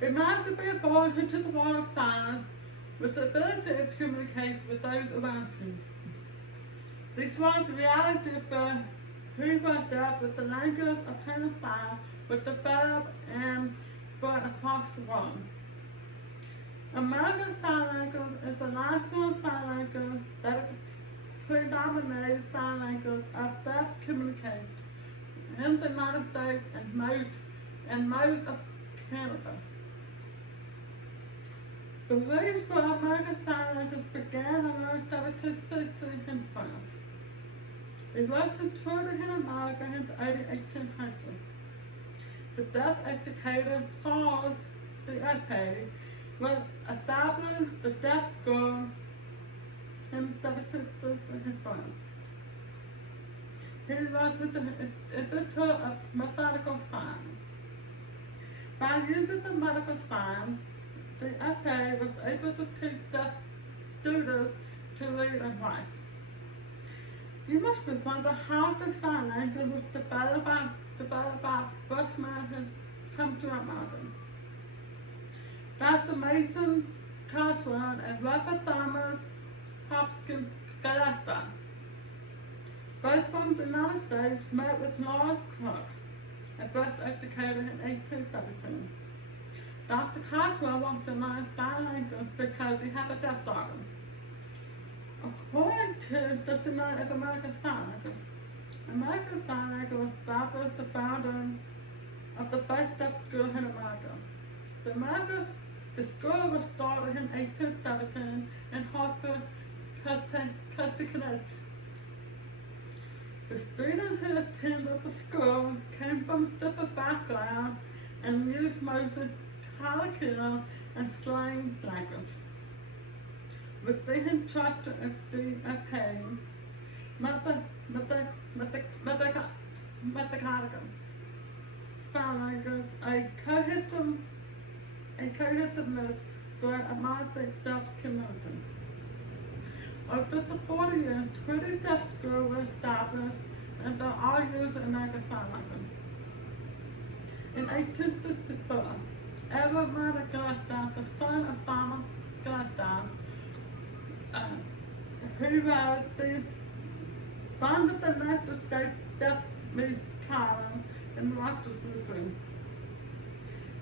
It must be born into the world of science with the ability to communicate with those around you. This was the reality for who were deaf with the language of human sign would develop and spread across the world. American Sign Language is the national sign language that is the predominant sign language of deaf communicate in the United States and most of Canada. The roots for American Sign Language began around 1760 in France. It was introduced in America in the early 1800s. The deaf educator Charles D.A.P. was established the deaf school in 1760 in France. He was the inventor of mathematical sign. By using the medical sign, the DAP was able to teach deaf students to read and write. You must be wondering how the sign language was developed by first man who come to America. Dr. Mason Coswell and Robert Thomas Hopkins Galata, both from the United States, met with Lord Clark, a first educator in 1817. Dr. Coswell wanted to learn sign language because he had a deaf daughter. According to the Dictionary of American Sign Language, American Sign Language established the founding of the first deaf school in America. The school was started in 1817 in Hartford, Connecticut. The students who attended the school came from different backgrounds and used mostly colloquial and slang language. With the instructor of the mathematical sign language, a cohesiveness brought among the deaf community. Over the 40 years, 20 deaf schools were established and they all used American Sign Language. In 1864, Edward Murray Glasgow, the son of Thomas Glasgow, who was the founder of the United States Deaf Music College in Washington, D.C.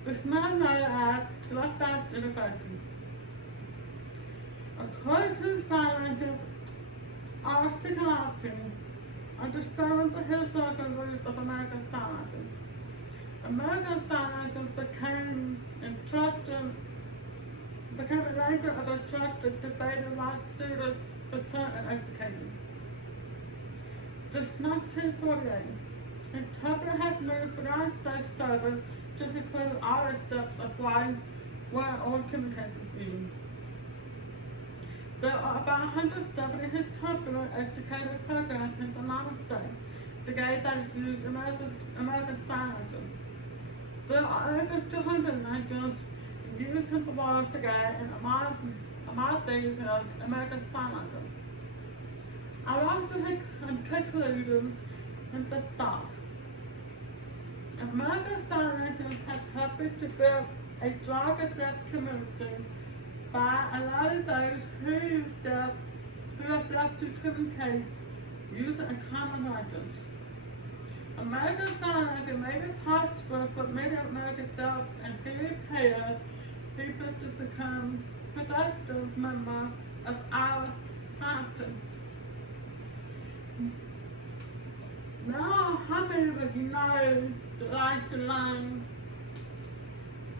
It's now known as Glasgow University. According to sign language articulation, understanding the historical roots of American Sign Language, American Sign Language became a language of instruction debated by students for certain education. Since 1948, interpreter has moved beyond state service to include all the steps of life where all communications used. There are about 170 interpreter educated programs in the United States today that is used American Sign Language. There are over 200 languages used in the world today, and among these are American Sign Language. I want to conclude in the thoughts. American Sign Language has helped to build a stronger deaf community by allowing those who are deaf to communicate using a common language. American Sign Language made it possible for many American deaf and hearing impaired people to become productive members of our society. Now, how many of you know the right to learn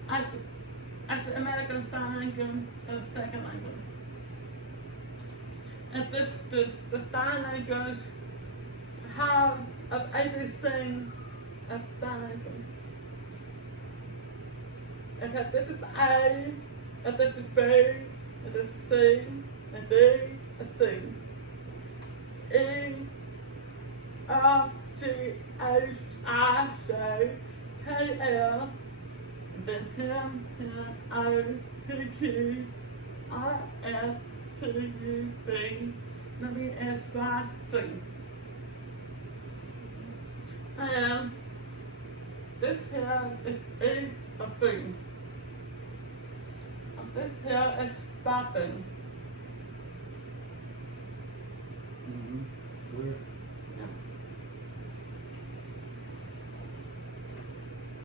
at the American Sign Language or second language? And the sign language have of everything of sign language. And if this is A, and this is B, and this is C, and D, and C. E, F, C, H, I, J, K, L, and then him, O, P, Q, R, S, T, U, V, W, X, Y, C. And this here is 8 of 3. This here is spotting. Where?